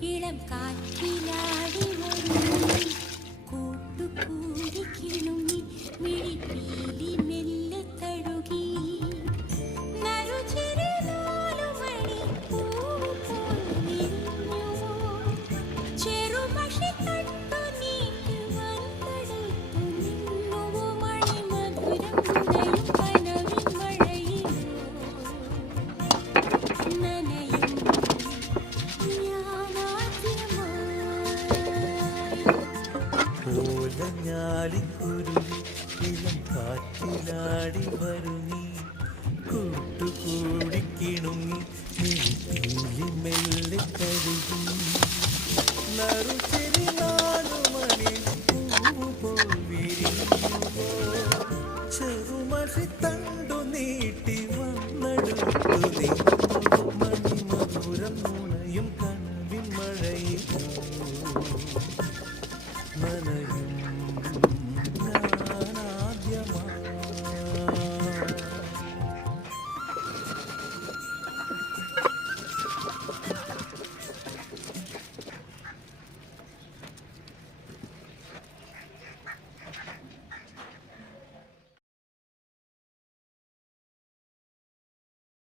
ഇളം കാറ്റിലാടി വരും കൂട്ടുകൂടി കിണുങ്ങി മിഴിപ്പീലി മെല്ലെ തഴുകി നറുചിരി 4 മണി പൂവ് പോൽ വിരിഞ്ഞുവോ ചെറുമഷി തട്ടു നീട്ടി വന്നെടുത്തു നിന്നുവോ മണിമധുരം ഉദയും കനവിൻ മഴയിലോ നനയും ഓലഞ്ഞാലിക്കുരുവി ഇളം കാറ്റിലാടി വരുന്നീ കൂട്ടുകൂടി കിണുങ്ങി മിഴിപ്പീലി മെല്ലെ കഴുകി നറുചിരി 4 മണി പൂവ് പോൽ വിരിഞ്ഞുവോ ചെറുമഷി തണ്ടു നീട്ടി വന്നെടുത്തു